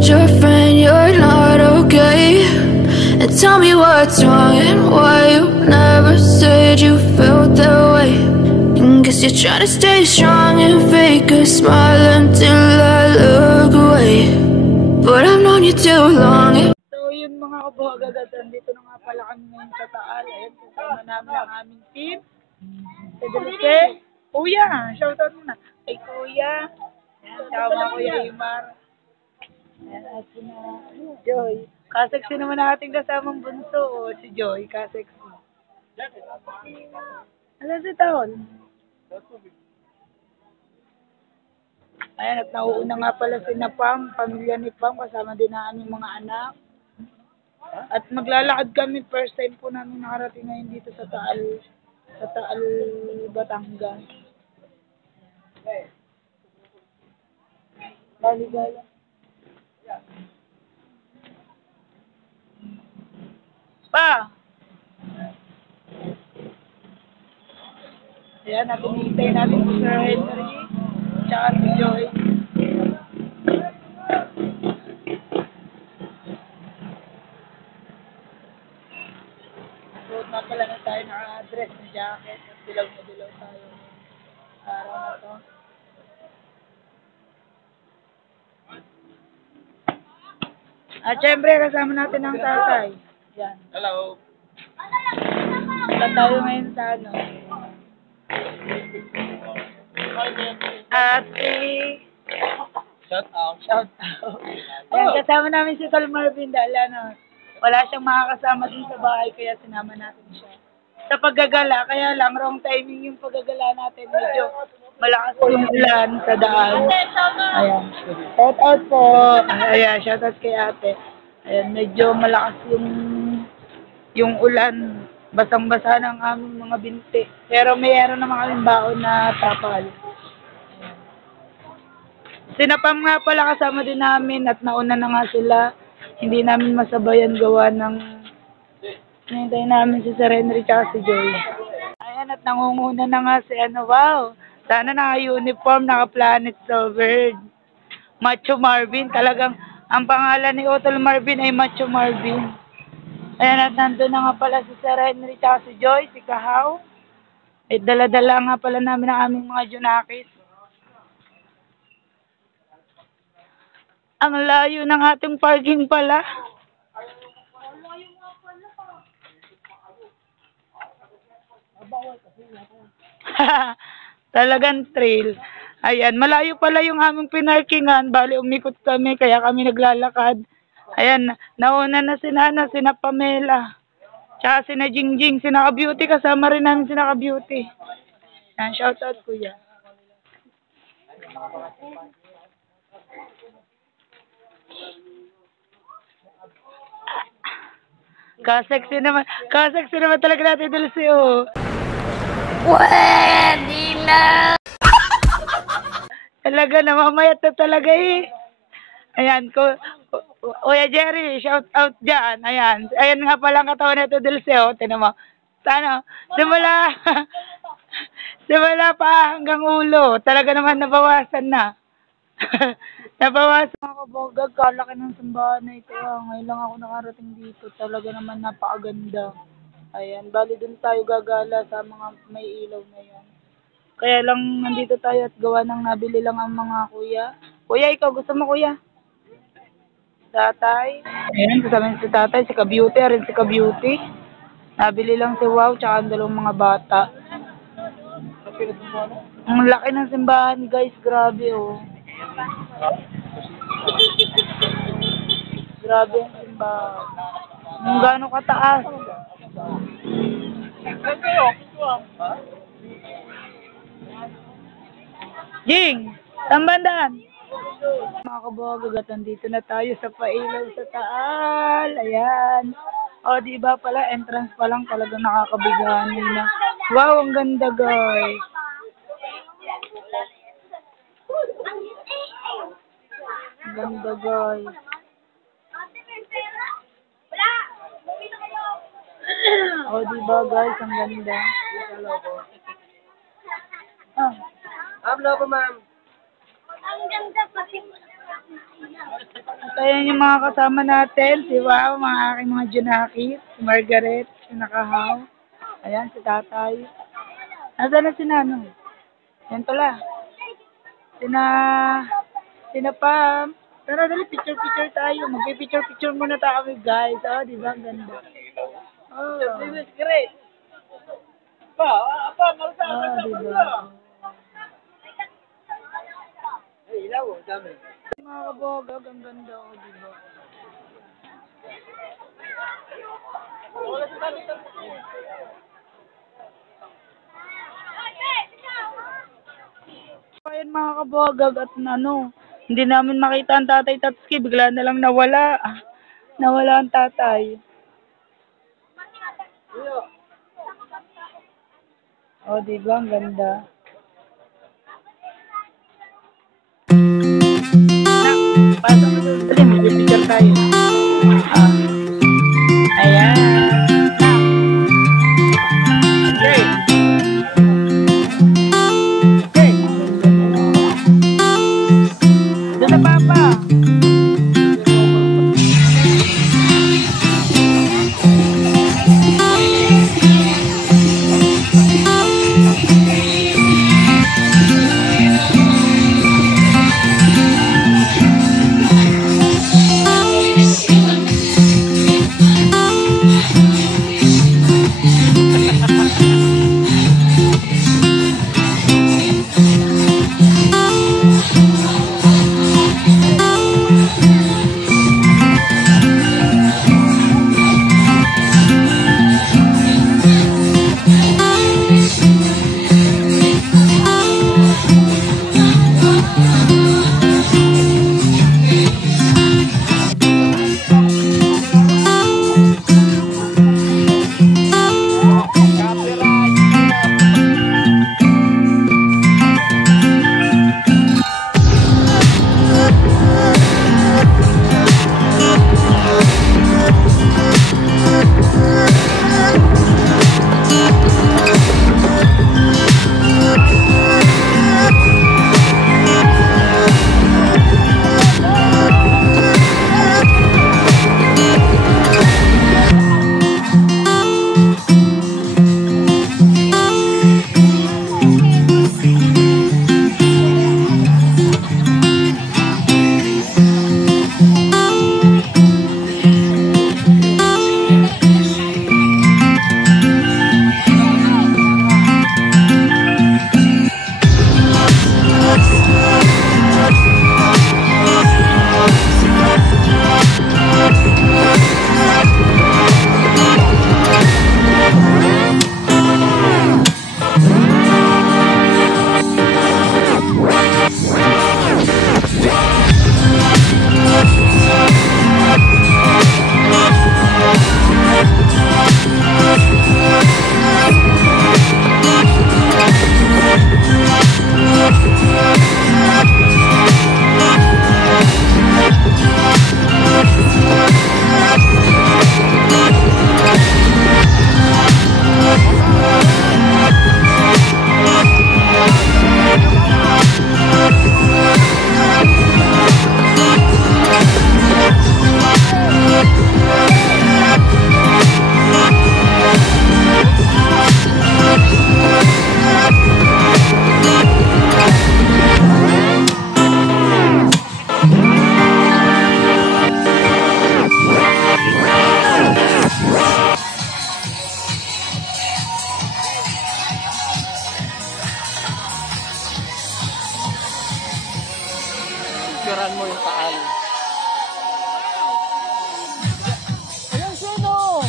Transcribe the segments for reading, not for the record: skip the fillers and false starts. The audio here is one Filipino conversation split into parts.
told your friend you're not okay, and tell me what's wrong and why you never said you felt that way. And guess you're trying to stay strong and fake a smile until I look away, but I've known you too long. So yun mga kabuhagagad, dito na nga pala kami ngayon sa Taal. Ayan, kasama namin ang aming team. Si Dulce, Kuya, shoutout muna. Kay Kuya, kasama Kuya Imar. Ayan, at si na Joy. Kaseksi naman natin kasamang bunso, si Joy, kaseksi. Ano si Taon? Ayan, at nauuna nga pala si Napam, pamilya ni Pam, kasama din na aming mga anak. At maglalakad kami, first time po namin nakarating ngayon dito sa Taal, Batangas. Baligala. Pa! Ayan, natin hintay natin si Sir Henry, tsaka si Joy. Suot na pala na tayo naka-dress na jacket at dilaw na dilaw tayo araw na to. At syempre, kasama natin ang tatay. Yan. Hello. Wala tayo ngayon sa ano. Ate. Shout out. Shout out. Ayan, kasama namin si Tol Marvin dahil ano, wala siyang makakasama din sa bahay kaya sinama natin siya. Sa paggagala, kaya lang wrong timing yung paggagala natin. Medyo malakas yung ulan sa daan. Ayan. Shout out po. Ayan, shout out kay ate. Ayan, medyo malakas yung ulan. Basang-basa ng aming mga binti. Pero mayroon naman kaming baon na tapal. Sinapam nga pala kasama din namin at nauna na nga sila. Hindi namin masabayan gawa ng hinintay namin si Sir Henry tsaka si Joy. Ayan, at nangunguna na nga si ano, wow. Sana naka-uniform, naka-Planet Sovereign. Macho Marvin, talagang ang pangalan ni Otol Marvin ay Macho Marvin. Ayan, at nandun na nga pala si Sir Henry tsaka si Joy, si Kahaw. At dala-dala nga pala namin ang aming mga Junakis. Ang layo ng ating parking pala. Talagang trail. Ayan, malayo pala yung aming pinarkingan. Bali, umikot kami, kaya kami naglalakad. Ayan, nauna na sina Pamela. Tsaka sina Jingjing, sina Ka-Beauty, kasama rin namin sina Ka-Beauty. Ayan, shoutout kuya. Kaseksi naman talaga natin Dulce, oh. Pwede na! Talaga, namamayat na talaga eh. Ayan, Kuya Jerry, shout out dyan. Ayan nga pala ang katawan nito Dulce, oh. Tinan mo. Sana, simula pa hanggang ulo. Talaga naman nabawasan na. Nabawasan mga kabogag, kalaki ng simbahan na ito. Ngayon lang ako nakarating dito. Talaga naman napakaganda. Ayan, bali dun tayo gagala sa mga may ilaw na yan. Kaya lang nandito tayo at gawa ng nabili lang ang mga kuya. Kuya, ikaw gusto mo kuya? Tatay. Ayan, kasama si tatay, si Ka-Beauty, rin si Ka-Beauty. Nabili lang si Wow, tsaka ang dalawang mga bata. Ang laki ng simbahan guys, grabe oh. Grabe ang simbahan. Kung gaano kataas. Jing! Tambandaan! Mga kabuhagagad, dito na tayo sa pailaw sa Taal. Ayan. O, diba pala, entrance pa lang talagang nakakabiganin na. Wow, ang ganda guys. Ang ganda guys. O, diba guys, ang ganda. Hello po, ma'am. Ang ganda pati. Ayan yung mga kasama natin, di ba? Mga aking mga junakit, si Margaret, si Nakahaw. Ayan, si Tatay. Nasaan na si Nano? Yan pala. Sina... Sina Pam. Tara, dali, picture-picture tayo. Mag-picture-picture muna tayo, guys. Oh, di ba? Ang ganda. Oh. This is great. Oh, di ba? Mga kabogag, ang ganda, oh, di ba? Ayan mga kabogag at hindi namin makita ang tatay Tatsuki, bigla na lang nawala. Nawala ang tatay. Oh, di ba? Ang ganda. Pasok mo doon. Dali, mag-picture tayo. Ayan. Okay. Okay. Doon na, Papa. Picturean mo yung paan. Ayan, sino?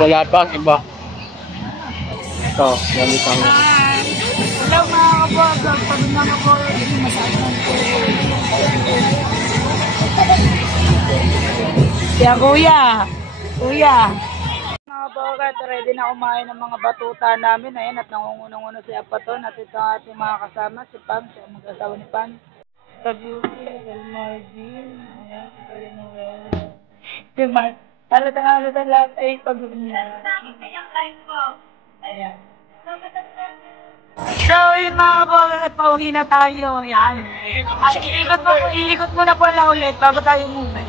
Wala pa ang iba. Ito, gamit ang Hello mga kabogag, pagod na kabogag, hindi masabi ng Kuya, kuya. Mga kabogag, ready na kumain ng mga batuta namin. Ayan, at nangungunang-una si Apaton at ito ang ating mga kasama, si Pam, siya ang mag-asawa ni Pam. Tabuti, Del Marvin, ayan, si Kuya Noel. Si Mark, halata lahat ay pagod na. Ayan. So, yun mga kabogag, at pauwi na tayo. Yan. At iikot muna po na ulit bago tayo umuwi.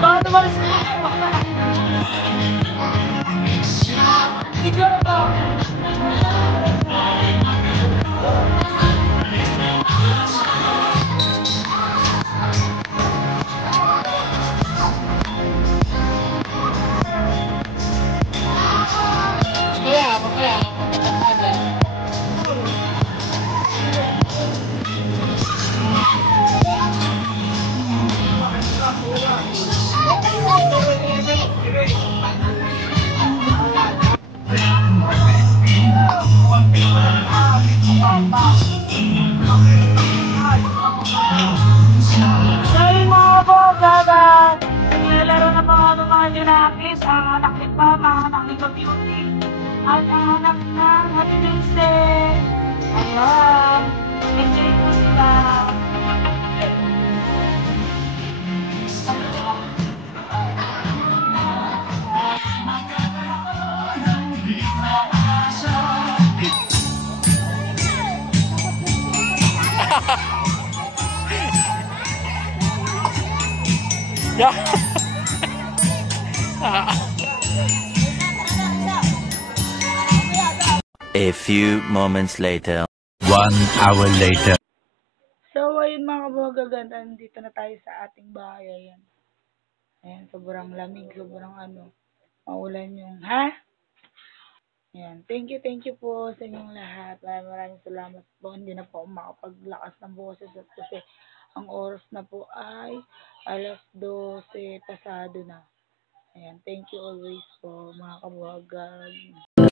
Bakit naman Sorry mga kabogag, nilalaro na po ang mga junakis, ang anak ni Pa, mga anak ni Beauty, at ang anak na Hatinise. Ayan, enjoy po sila. A few moments later. 1 hour later. So, ayun mga kabogag, nandito na tayo sa ating bahay. Ayan. Ayan, sobrang lamig, sobrang maulan yung, ha? Ayan, thank you po sa inyong lahat. Maraming salamat po. Hindi na po ako makapaglakas ng boses at kasi ang oras na po ay 12:00 pasado na. Ayan, thank you always po mga kabogag.